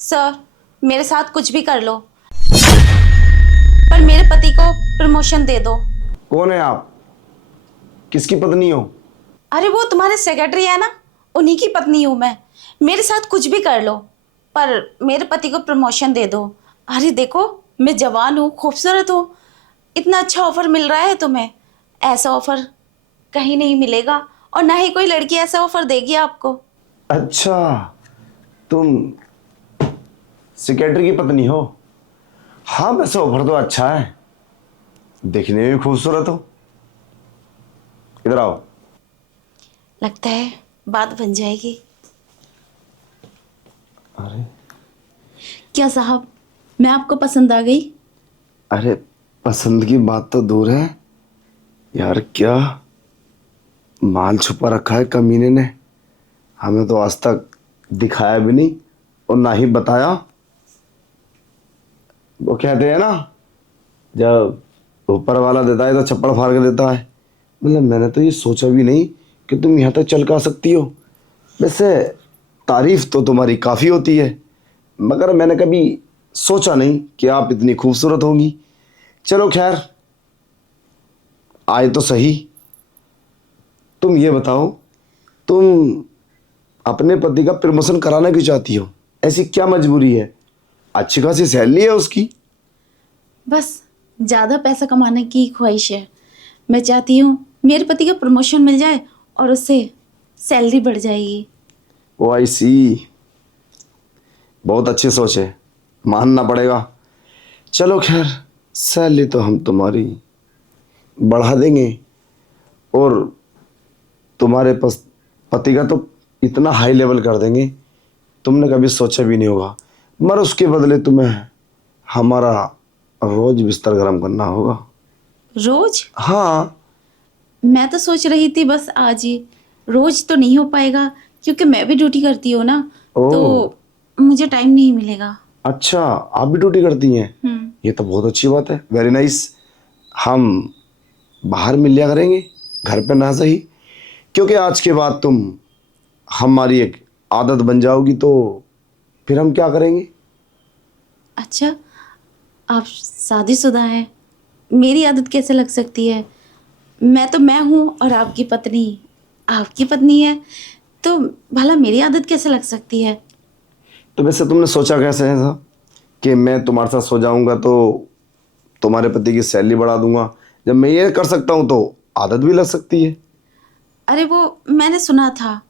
Sir, मेरे साथ कुछ भी कर लो, पर मेरे पति को प्रमोशन दे दो। कौन है आप? किसकी पत्नी हो? अरे वो तुम्हारे सेक्रेटरी है ना, उन्हीं की पत्नी हूँ मैं। मेरे साथ कुछ भी कर लो, पर मेरे पति को प्रमोशन दे दो। अरे देखो, मैं जवान हूँ, खूबसूरत हूँ, इतना अच्छा ऑफर मिल रहा है तुम्हें। ऐसा ऑफर कहीं नहीं मिलेगा और ना ही कोई लड़की ऐसा ऑफर देगी आपको। अच्छा, तुम सेक्रेटरी की पत्नी हो? हाँ, वैसे ऑफर तो अच्छा है, देखने में भी खूबसूरत हो। इधर आओ। लगता है बात बन जाएगी। अरे क्या साहब, मैं आपको पसंद आ गई? अरे, पसंद की बात तो दूर है यार, क्या माल छुपा रखा है कमीने ने। हमें तो आज तक दिखाया भी नहीं और ना ही बताया। वो कहते हैं ना, जब ऊपर वाला देता है तो छप्पड़ फाड़ के देता है। मतलब मैंने तो ये सोचा भी नहीं कि तुम यहाँ तक चल कर आ सकती हो। वैसे तारीफ तो तुम्हारी काफ़ी होती है, मगर मैंने कभी सोचा नहीं कि आप इतनी खूबसूरत होंगी। चलो खैर, आए तो सही। तुम ये बताओ, तुम अपने पति का प्रमोशन कराना क्यों चाहती हो? ऐसी क्या मजबूरी है? अच्छी खासी सैलरी है उसकी। बस ज़्यादा पैसा कमाने की ख्वाहिश है। मैं चाहती हूँ मेरे पति का प्रमोशन मिल जाए और उससे सैलरी बढ़ जाएगी। ओ आई सी, बहुत अच्छी सोच है, मानना पड़ेगा। चलो खैर, सैलरी तो हम तुम्हारी बढ़ा देंगे और तुम्हारे पति का तो इतना हाई लेवल कर देंगे तुमने कभी सोचा भी नहीं होगा। मगर उसके बदले तुम्हें हमारा रोज बिस्तर गर्म करना होगा। रोज? हाँ। मैं तो सोच रही थी बस आज ही। रोज तो नहीं हो पाएगा क्योंकि मैं भी ड्यूटी करती हूँ ना, ओह, तो मुझे टाइम नहीं मिलेगा। अच्छा, आप भी ड्यूटी करती हैं? ये तो बहुत अच्छी बात है, वेरी नाइस। हम बाहर मिल लिया करेंगे, घर पे ना सही, क्योंकि आज के बाद तुम हमारी एक आदत बन जाओगी तो फिर हम क्या करेंगे? अच्छा, आप शादीशुदा हैं, मेरी आदत कैसे लग सकती है? मैं हूँ और आपकी पत्नी है, तो भला मेरी आदत कैसे लग सकती है? तो वैसे तुमने सोचा कैसे है ऐसा कि मैं तुम्हारे साथ सो जाऊंगा तो तुम्हारे पति की सैलरी बढ़ा दूंगा? जब मैं ये कर सकता हूँ तो आदत भी लग सकती है। अरे वो मैंने सुना था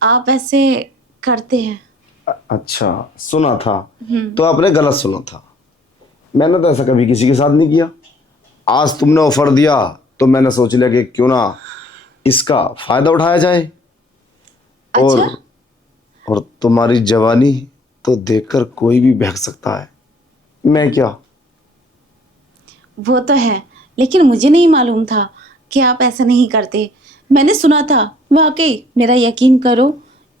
आप ऐसे करते हैं। अच्छा, सुना था? तो आपने गलत सुना था। मैंने तो ऐसा कभी किसी के साथ नहीं किया। आज तुमने ऑफर दिया तो मैंने सोच लिया कि क्यों ना इसका फायदा उठाया जाए। और अच्छा, और तुम्हारी जवानी तो देखकर कोई भी बहक सकता है। मैं क्या? वो तो है, लेकिन मुझे नहीं मालूम था कि आप ऐसा नहीं करते। मैंने सुना था, वाकई मेरा यकीन करो,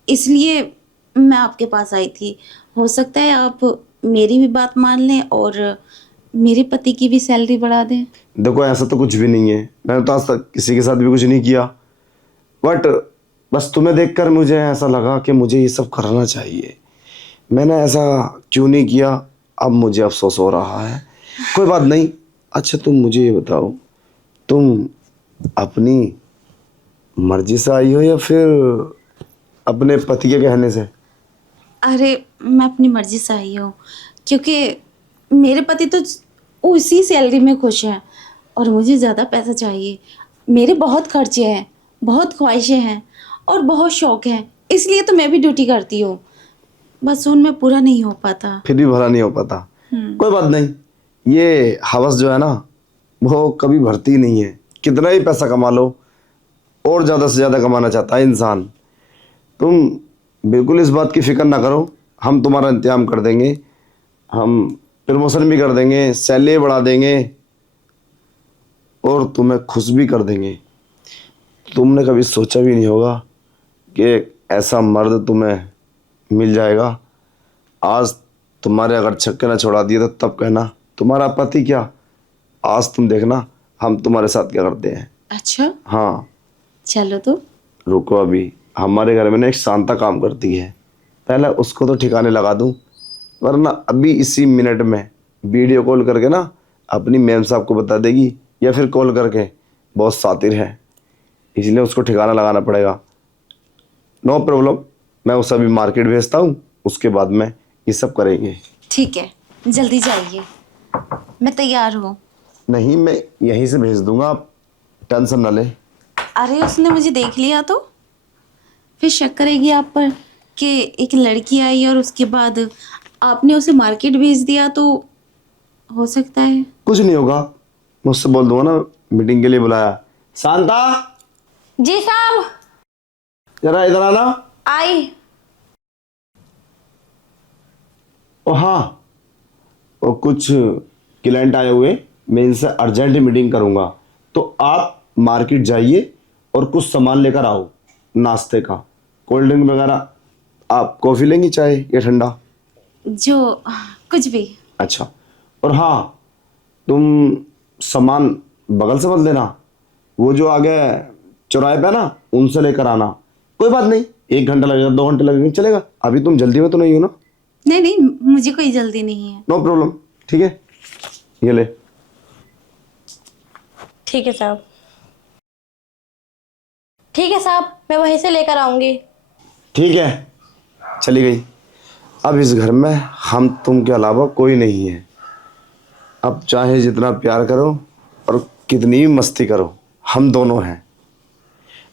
इसलिए मैं आपके पास आई थी। हो सकता है आप मेरी भी बात मान लें और मेरे पति की भी सैलरी बढ़ा दें। देखो, ऐसा तो कुछ भी नहीं है, मैंने तो आज तक किसी के साथ भी कुछ नहीं किया। बट बस तुम्हें देखकर मुझे ऐसा लगा कि मुझे ये सब करना चाहिए। मैंने ऐसा क्यों नहीं किया, अब मुझे अफसोस हो रहा है। कोई बात नहीं। अच्छा, तुम मुझे ये बताओ, तुम अपनी मर्जी से आई हो या फिर अपने पति के कहने से? अरे मैं अपनी मर्जी से आई हूँ, क्योंकि मेरे पति तो उसी सैलरी में खुश हैं और मुझे ज़्यादा पैसा चाहिए। मेरे बहुत खर्चे हैं, बहुत ख्वाहिशें हैं और बहुत शौक हैं, इसलिए तो मैं भी ड्यूटी करती हूँ, बस उनमें पूरा नहीं हो पाता। फिर भी भला नहीं हो पाता। कोई बात नहीं, ये हवस जो है ना, वो कभी भरती नहीं है। कितना ही पैसा कमा लो, और ज़्यादा से ज़्यादा कमाना चाहता है इंसान। तुम बिल्कुल इस बात की फिक्र ना करो, हम तुम्हारा इंतजाम कर देंगे। हम प्रमोशन भी कर देंगे, सैलरी बढ़ा देंगे और तुम्हें खुश भी कर देंगे। तुमने कभी सोचा भी नहीं होगा कि ऐसा मर्द तुम्हें मिल जाएगा। आज तुम्हारे अगर छक्के ना छोड़ा दिए तो तब कहना तुम्हारा पति क्या। आज तुम देखना हम तुम्हारे साथ क्या करते हैं। अच्छा, हाँ, चलो तो। रुको, अभी हमारे घर में ना एक शांता काम करती है, पहले उसको तो ठिकाने लगा दूं, वरना अभी इसी मिनट में वीडियो कॉल करके ना अपनी मैम साहब को बता देगी, या फिर कॉल करके। बहुत शातिर है, इसलिए उसको ठिकाना लगाना पड़ेगा। नो प्रॉब्लम, मैं उसे अभी मार्केट भेजता हूँ, उसके बाद में ये सब करेंगे। ठीक है, जल्दी जाइए, मैं तैयार हूँ। नहीं, मैं यहीं से भेज दूंगा, आप टेंशन ना लें। अरे उसने मुझे देख लिया तो फिर शक करेगी आप पर कि एक लड़की आई और उसके बाद आपने उसे मार्केट भेज दिया, तो हो सकता है। कुछ नहीं होगा, मैं उससे बोल दूंगा ना मीटिंग के लिए बुलाया। शांता, जी साहब। जरा इधर आना। आई। ओ हाँ, वो कुछ क्लाइंट आए हुए, मैं इनसे अर्जेंट मीटिंग करूंगा, तो आप मार्केट जाइए और कुछ सामान लेकर आओ नाश्ते का, कोल्ड ड्रिंक वगैरह। आप कॉफ़ी लेंगी, चाय या ठंडा? जो कुछ भी। अच्छा, और हाँ, तुम सामान बगल से मत लेना, वो जो आगे चौराहे पे ना उनसे लेकर आना। कोई बात नहीं, 1 घंटा लगेगा, 2 घंटे लगेंगे, चलेगा। अभी तुम जल्दी में तो नहीं हो ना? नहीं नहीं, मुझे कोई जल्दी नहीं है। नो प्रॉब्लम, ठीक है, ये ले। ठीक है साहब। ठीक है साहब, मैं वहीं से लेकर आऊंगी। ठीक है, चली गई। अब इस घर में हम तुम के अलावा कोई नहीं है। अब चाहे जितना प्यार करो और कितनी भी मस्ती करो, हम दोनों हैं।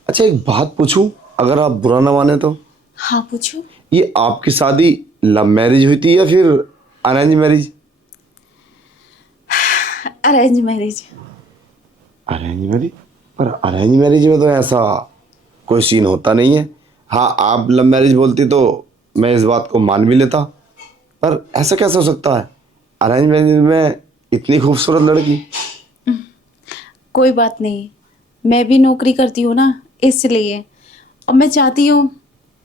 अच्छा, एक बात पूछूं, अगर आप बुरा ना माने तो? हाँ पूछो। ये आपकी शादी लव मैरिज हुई थी या फिर arrange marriage? Arrange marriage. Arrange marriage? पर अरेंज मैरिज में तो ऐसा कोई सीन होता नहीं है। हाँ, आप लव मैरिज बोलती तो मैं इस बात को मान भी लेता, पर ऐसा कैसे हो सकता है अरेंज मैरिज में इतनी खूबसूरत लड़की? कोई बात नहीं, मैं भी नौकरी करती हूँ ना, इसलिए। और मैं चाहती हूँ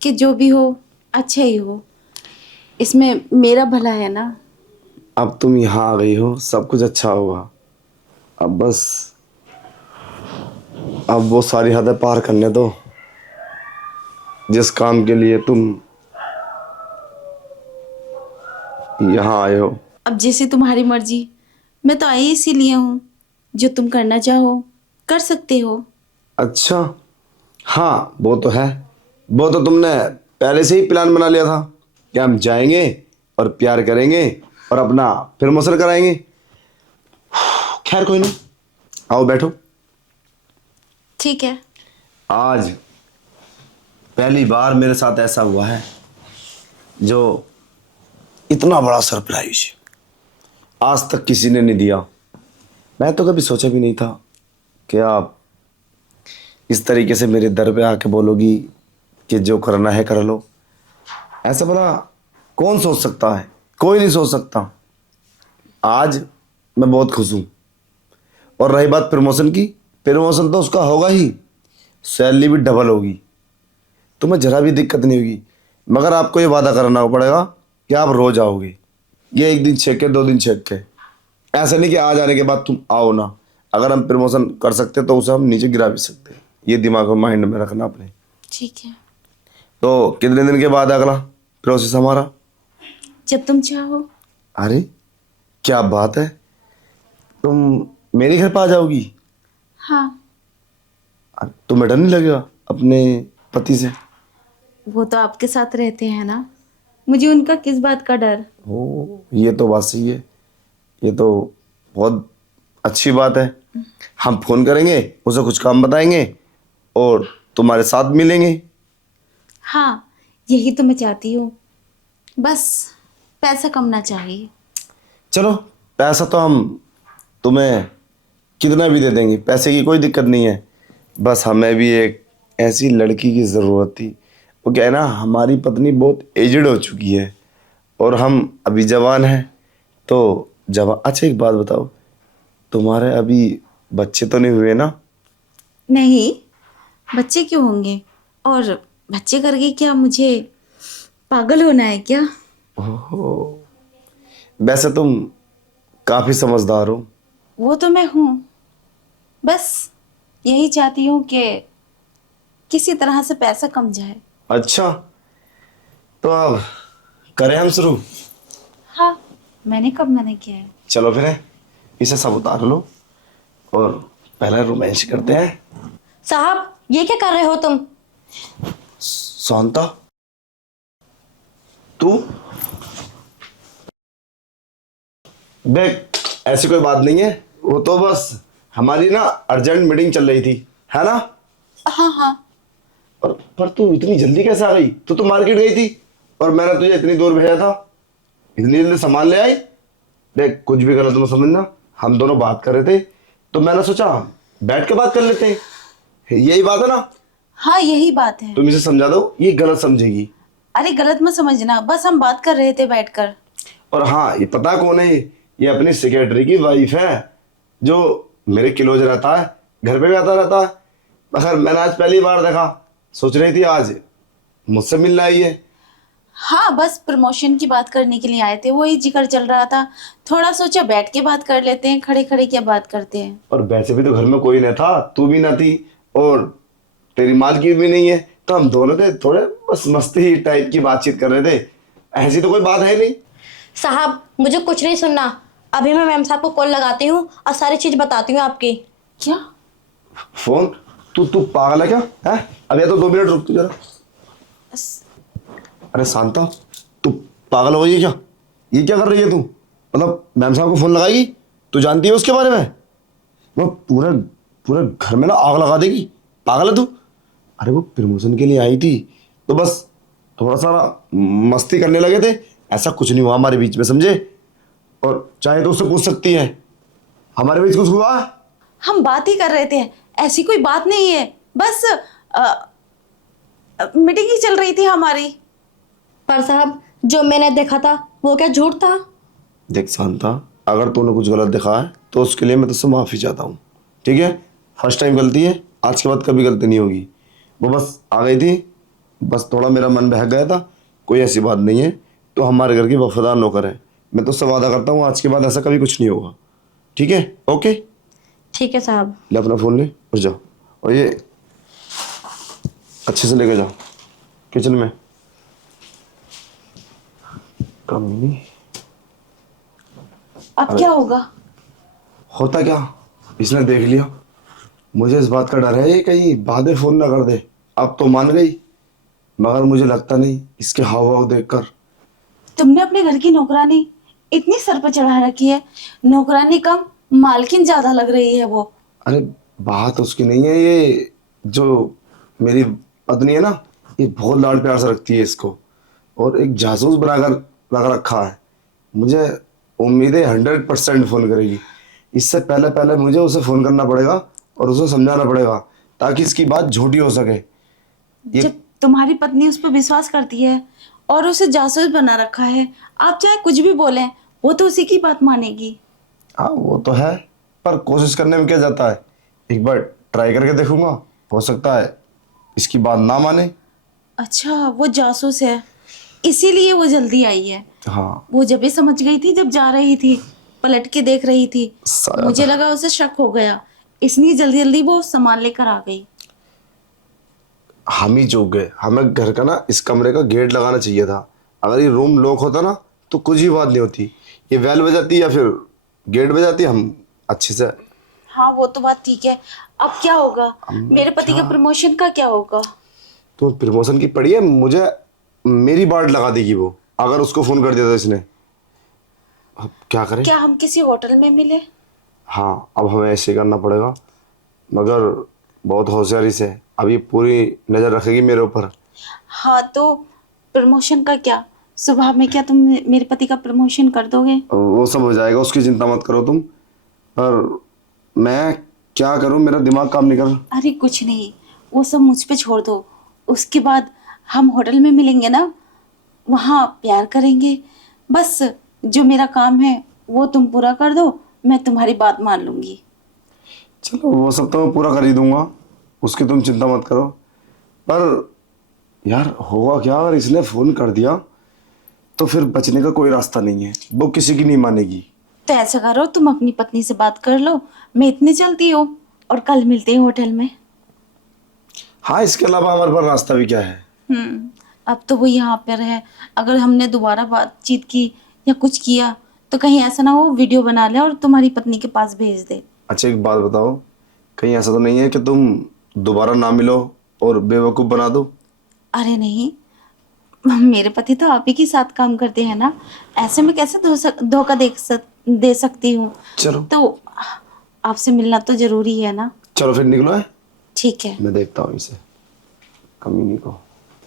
कि जो भी हो अच्छा ही हो, इसमें मेरा भला है ना। अब तुम यहाँ आ गई हो, सब कुछ अच्छा होगा। अब बस, अब वो सारी हदें पार करने दो जिस काम के लिए तुम यहाँ आए हो। अब जैसे तुम्हारी मर्जी, मैं तो आई इसीलिए हूँ। जो तुम करना चाहो कर सकते हो। अच्छा, हाँ वो तो है, वो तो तुमने पहले से ही प्लान बना लिया था कि हम जाएंगे और प्यार करेंगे और अपना प्रमोशन कराएंगे। खैर कोई नहीं, आओ बैठो। ठीक है। आज पहली बार मेरे साथ ऐसा हुआ है जो इतना बड़ा सरप्राइज आज तक किसी ने नहीं दिया। मैं तो कभी सोचा भी नहीं था कि आप इस तरीके से मेरे दर पे आके बोलोगी कि जो करना है कर लो। ऐसा भला कौन सोच सकता है? कोई नहीं सोच सकता। आज मैं बहुत खुश हूँ। और रही बात प्रमोशन की, प्रमोशन तो उसका होगा ही, सैलरी भी डबल होगी, तुम्हें जरा भी दिक्कत नहीं होगी। मगर आपको ये वादा करना पड़ेगा कि आप रोज आओगे, ये 1 दिन छेक के 2 दिन छेक के। ऐसा नहीं कि आ जाने के बाद तुम आओ ना। अगर हम प्रमोशन कर सकते तो उसे हम नीचे गिरा भी सकते, ये दिमाग में माइंड में रखना अपने। ठीक है। तो कितने दिन के बाद अगला प्रोसेस हमारा? जब तुम चाहो। अरे क्या बात है, तुम मेरे घर पर आ जाओगी? हाँ, तुम्हें डर नहीं लगेगा अपने पति से? वो तो आपके साथ रहते हैं ना, मुझे उनका किस बात का डर। ओ, ये तो बात सही है, ये तो बहुत अच्छी बात है। हम फोन करेंगे, उसे कुछ काम बताएंगे और तुम्हारे साथ मिलेंगे। हाँ, यही तो मैं चाहती हूँ, बस पैसा कम ना चाहिए। चलो, पैसा तो हम तुम्हें कितना भी दे देंगे, पैसे की कोई दिक्कत नहीं है। बस हमें भी एक ऐसी लड़की की ज़रूरत थी। वो क्या है ना, हमारी पत्नी बहुत एजड हो चुकी है और हम अभी जवान हैं। तो जवान, अच्छा एक बात बताओ, तुम्हारे अभी बच्चे तो नहीं हुए ना? नहीं, बच्चे क्यों होंगे, और बच्चे करके क्या मुझे पागल होना है क्या? ओहो, वैसे तुम काफ़ी समझदार हो। वो तो मैं हूँ, बस यही चाहती हूँ कि किसी तरह से पैसा कम जाए। अच्छा, तो अब करें हम शुरू? मैंने कब मना किया है? चलो फिर इसे सब उतार लो और पहले रोमांस करते हैं। साहब ये क्या कर रहे हो तुम? शांता, तू देख, ऐसी कोई बात नहीं है, वो तो बस हमारी ना अर्जेंट मीटिंग चल रही थी, है ना? हाँ हाँ। और पर तू इतनी जल्दी कैसे आ गई? तू तो मार्केट गई थी और मैंने तुझे इतनी दूर भेजा था, इतनी जल्दी सामान ले आई? देख, कुछ भी गलत मत समझना, हम दोनों बात कर रहे थे तो मैंने सोचा बैठ के बात कर लेते हैं, यही बात है ना? हाँ यही बात है। तुम इसे समझा दो, ये गलत समझेगी। अरे गलत मत समझना, बस हम बात कर रहे थे बैठकर। और हाँ, ये पता कौन है? ये अपनी सेक्रेटरी की वाइफ है, जो मेरे क्लोज रहता है, घर पे भी आता रहता है। मगर मैंने आज पहली बार देखा, सोच रही थी आज मुझसे मिलना आई है। हाँ बस प्रमोशन की बात करने के लिए आए थे, वही जिक्र चल रहा था, थोड़ा सोचा बैठ के बात कर लेते हैं, खड़े खड़े क्या बात करते हैं। और वैसे भी तो घर में कोई नहीं था, तू भी ना थी और तेरी मालकिन भी नहीं है, तो हम दोनों थे, थोड़े बस मस्ती टाइप की बातचीत कर रहे थे, ऐसी तो कोई बात है नहीं। साहब मुझे कुछ नहीं सुनना, अभी मैं मैम साहब को कॉल लगाती हूँ और सारी चीज बताती हूँ आपकी। क्या? फोन? तू पागल है क्या? है? अब या तो 2 मिनट रुक तू जरा। अरे शांता, तू पागल हो गई है क्या? ये क्या कर रही है तू? मतलब मैम साहब को फोन लगाएगी? तू जानती है उसके बारे में? वो पूरे पूरे घर में ना आग लगा देगी। पागल है तू? अरे वो प्रमोशन के लिए आई थी तो बस थोड़ा सा मस्ती करने लगे थे, ऐसा कुछ नहीं हुआ हमारे बीच में, समझे? और चाहे तो उससे पूछ सकती है, हमारे बीच कुछ हुआ? हम बात ही कर रहे थे, ऐसी कोई बात नहीं है, बस मीटिंग ही चल रही थी हमारी। पर साहब जो मैंने देखा था वो क्या झूठ था? देख शांता, अगर तूने कुछ गलत देखा है तो उसके लिए मैं तुझसे माफ़ी चाहता हूँ, ठीक है? फर्स्ट टाइम गलती है, आज के बाद कभी गलती नहीं होगी। वो बस आ गई थी, बस थोड़ा मेरा मन बहक गया था, कोई ऐसी बात नहीं है। तो हमारे घर की वफादार नौकर है, मैं तुझसे वादा करता हूँ आज के बाद ऐसा कभी कुछ नहीं होगा, ठीक है? ओके? ठीक है साहब। ले अपना फ़ोन ले और जाओ, और ये अच्छे से लेके जाओ किचन में। कमी अब क्या होगा? होता क्या, इसने देख लिया, मुझे इस बात का डर है ये कहीं बाद में फोन ना कर दे। अब तो मान गई, मगर मुझे लगता नहीं इसके हाव भाव देखकर। तुमने अपने घर की नौकरानी इतनी सर पर चढ़ा रखी है, नौकरानी कम मालकिन ज्यादा लग रही है वो। अरे बात उसकी नहीं है, ये जो मेरी पत्नी है ना, ये बहुत लाड प्यार से रखती है इसको, और एक जासूस बनाकर रख रखा है। मुझे उम्मीद है 100% फोन करेगी। इससे पहले पहले मुझे उसे फोन करना पड़ेगा और उसे समझाना पड़ेगा ताकि इसकी बात झूठी हो सके। ये जब तुम्हारी पत्नी उस पर विश्वास करती है और उसे जासूस बना रखा है, आप चाहे कुछ भी बोलें, वो तो उसी की बात मानेगी। हाँ वो तो है, पर कोशिश करने में क्या जाता है, एक बार ट्राई करके देखूंगा, हो सकता है इसकी बात ना माने। अच्छा वो जासूस है, इसीलिए वो जल्दी आई है। हाँ वो जब भी समझ गई थी, जब जा रही थी पलट के देख रही थी, शायद। मुझे लगा उसे शक हो गया, इसलिए जल्दी जल्दी वो सामान लेकर आ गई। हम ही चूक गए, हमें घर का ना इस कमरे का गेट लगाना चाहिए था। अगर ये रूम लॉक होता ना तो कुछ ही बात नहीं होती, ये बेल बजाती या फिर गेट बजाती, हम अच्छे से। हाँ वो तो बात ठीक है, अब क्या होगा? मेरे पति के प्रमोशन का क्या होगा? तो प्रमोशन की पड़ी है, मुझे मेरी बाट लगा देगी वो, अगर उसको फोन कर दिया था इसने। अब क्या करें? क्या हम किसी होटल में मिले? हाँ अब हमें ऐसे करना पड़ेगा, मगर बहुत होशियारी से। अब ये पूरी नज़र रखेगी मेरे ऊपर। हाँ तो प्रमोशन का क्या, सुबह में क्या तुम मेरे पति का प्रमोशन कर दोगे? वो सब हो जाएगा, उसकी चिंता मत करो तुम। पर मैं क्या करूं, मेरा दिमाग काम नहीं कर रहा। अरे कुछ नहीं, वो सब मुझ पे छोड़ दो, उसके बाद हम होटल में मिलेंगे ना, वहाँ प्यार करेंगे। बस जो मेरा काम है वो तुम पूरा कर दो, मैं तुम्हारी बात मान लूंगी। चलो वो सब तो मैं पूरा कर ही दूंगा, उसकी तुम चिंता मत करो। पर यार होगा क्या अगर इसने फ़ोन कर दिया, तो फिर बचने का कोई रास्ता नहीं है, वो किसी की नहीं मानेगी। तो ऐसा करो, तुम अपनी पत्नी से बात कर लो, मैं इतनी चलती हूँ, और कल मिलते हैं होटल में। हाँ इसके अलावा हमारे पास रास्ता भी क्या है? अब तो वो यहाँ पर है, अगर हमने दोबारा बातचीत की या कुछ किया तो कहीं ऐसा ना हो वीडियो बना ले और तुम्हारी पत्नी के पास भेज दे। अच्छा एक बात बताओ, कहीं ऐसा तो नहीं है कि तुम दोबारा ना मिलो और बेवकूफ़ बना दो? अरे नहीं, मेरे पति तो आप ही के साथ काम करते हैं ना, ऐसे में कैसे धोखा दे सकती हूँ। चलो तो आपसे मिलना तो जरूरी है ना। चलो फिर निकलो है, ठीक है। मैं देखता हूँ इसे कमीनी को।